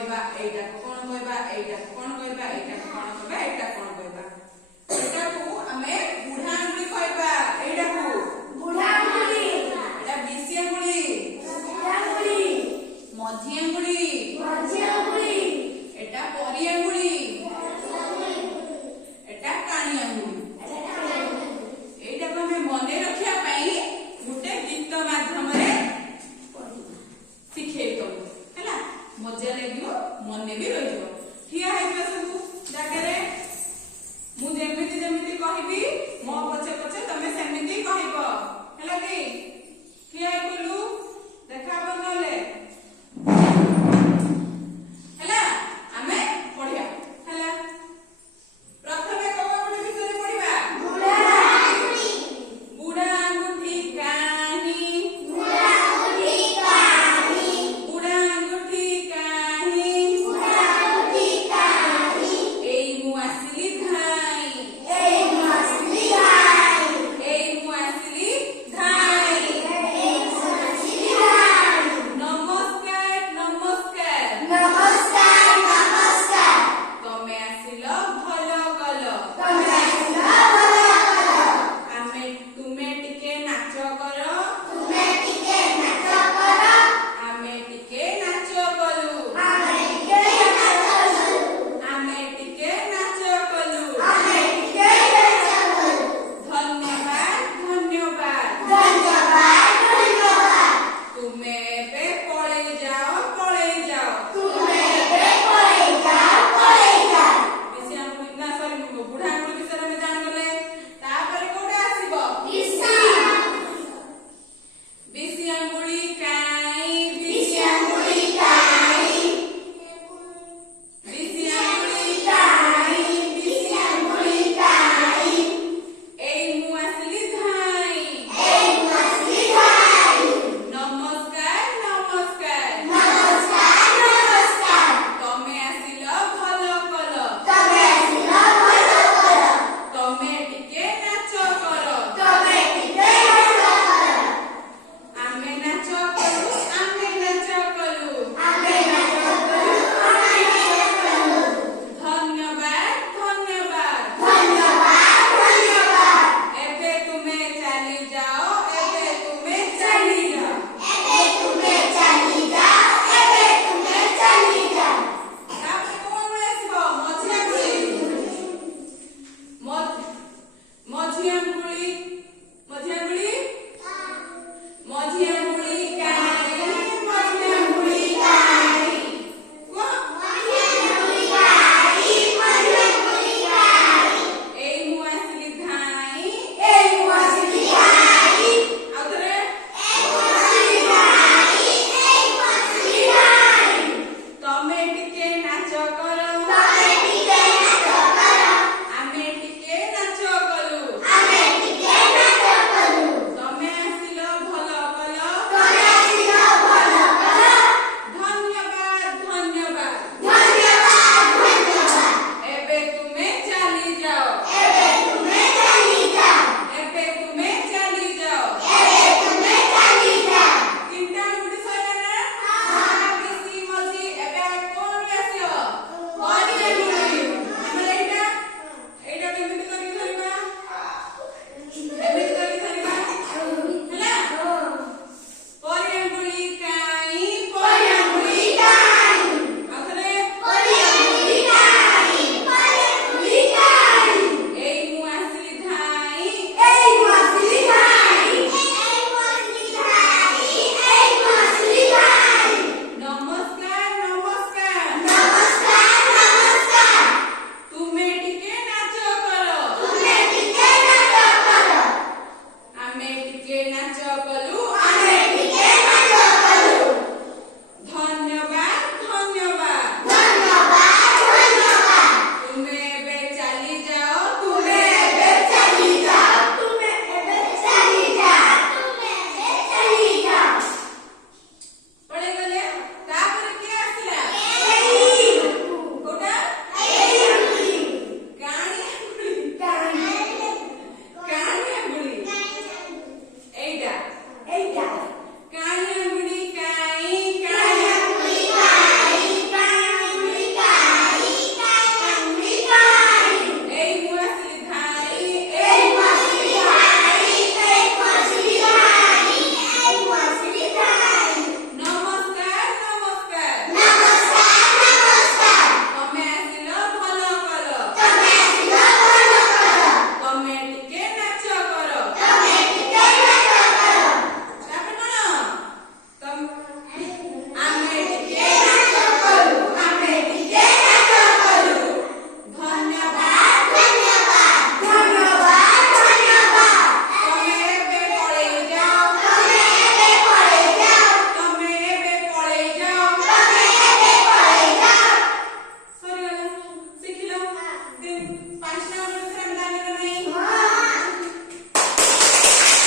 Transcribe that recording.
କହିବା, ଏଇଟା କଣ କହିବା, ଏଇଟା କଣ କହିବା, ଏଇଟା କଣ କହିବା, ଏଇଟା କଣ କହିବା। ଏଟାକୁ ଆମେ ବୁଢା ଆଙ୍ଗୁଳି କହିବା। ଏଇଟାକୁ ବୁଢା ଆଙ୍ଗୁଳି, ଏଟା ବିଶି ଆଙ୍ଗୁଳି, ଆଙ୍ଗୁଳି, ମଝି ଆଙ୍ଗୁଳି, ମଝି ଆଙ୍ଗୁଳି, ଏଟା ପରି ଆଙ୍ଗୁଳି, ଏଟା କାଣି ଆଙ୍ଗୁଳି। ଏଇଟାକୁ ଆମେ ମନେ ରଖିବା ପାଇଁ ଗୋଟେ ଗୀତ ମାଧ୍ୟମରେ ଶିଖେଇଦବୁ ହେଲା, ମଜା ଲାଗିବ, ମନେ ବି ରହିବ। ଠିଆ ହେଇଯିବ ସବୁ ଜାଗାରେ, ମୁଁ ଯେମିତି ଯେମିତି କହିବି ମୋ ପଛେ ପଛେ ତମେ ସେମିତି କହିବ।